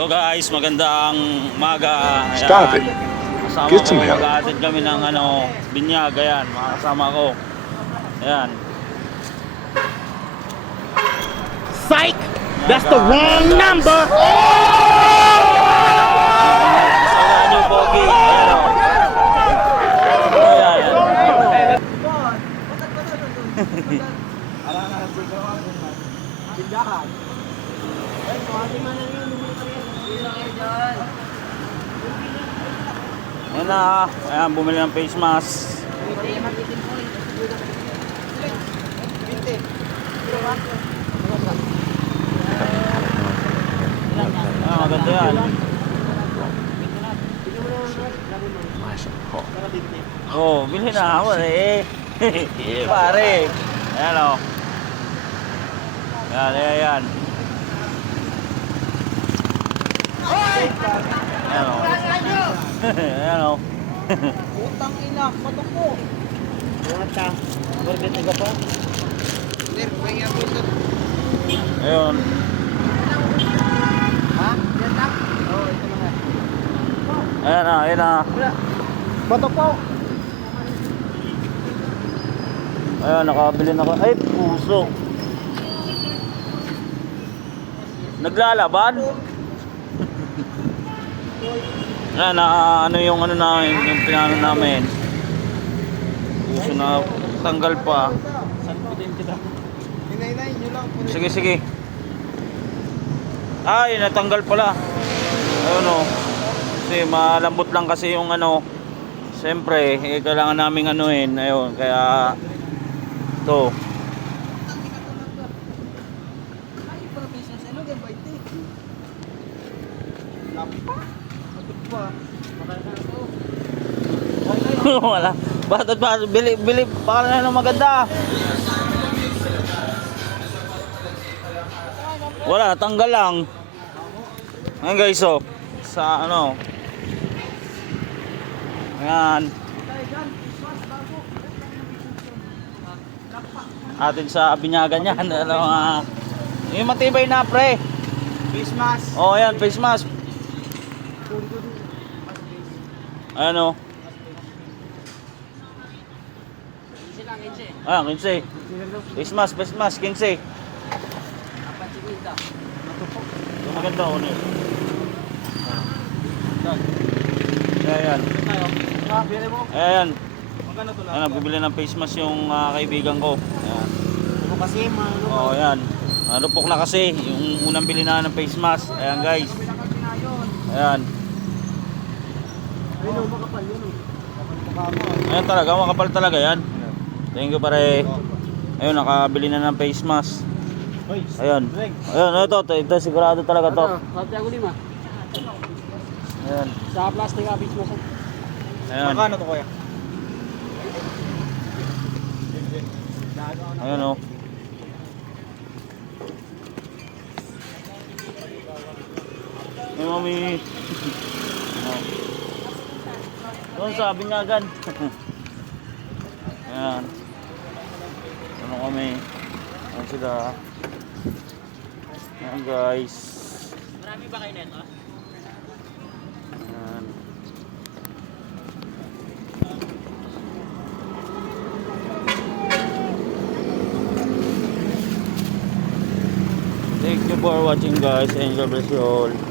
So guys, magandang umaga. Ayan. Stop it. Kasama Get some help. mag-aatid kami ng ano, binyag. Ayan, mga kasama ko. Ayan. Psych! That's the wrong number! Kasama nyo, Pogi. Ayan o. Ayan, ayan. Ayan na. Ayan, bumili ng face mask. Ah, maganda yan. Oh, bilhin na ako eh. Pare. Ayan o. Ayan, ayan, ayan. Ayan o. Ayan o. Utang ina, patok mo! Mata, burger na pa? Sir, may ako ito. Ayun. Ha? Yan tak? Oo, ito na nga. Ayan na, ayan na. Patok po! Ayan, nakabili na ko. Ay, puso. Naglalaban? Ayan, na, ano yung ano namin, yung pinano namin. Puso na tanggal pa. Sige, sige. Ay, natanggal pala. Ayun o. Kasi malambot lang kasi yung ano. Siyempre, eh, kailangan naming anuhin. Ayun, kaya... To. Wala. Bakit ba? Bili, bili. Baka na ng maganda. Wala, tanggal lang. Ayan guys, oh. Sa ano. Ayan. Atin sa binyagan yan. Ano, ah. yung matibay na pre. Face mask. Oh, ayan, face mask. Ano? Ah, 15. Face mask, face mask, 15. Yung maganda oh, ni. Ayan. Ah. Ayan. Lang? Ayan, bibili ng face mask yung ah, kaibigan ko. Ayan. Kasi, ano? Oh, ayan. Narupok na kasi yung unang bili na ng face mask. Ayan, guys. Ayan. Ayun, makapal yun. oh. Mukha mo. Ayan talaga, makapal talaga yan. Thank you pare. Ayun, nakabili na ng face mask. Hoy, Ayun. Ayun, ito, ito, ito sigurado talaga to. Santiago Lima. Ayan. Sa plastic habits mo. Ayan. Magkano to kuya? Ayun oh. Ay, mami. oh. Doon sa binyagan. Ayan. Ano kami? Ayan sila. Ayan guys. Marami ba kayo nito? Ayan. Thank you for watching guys and God bless you all.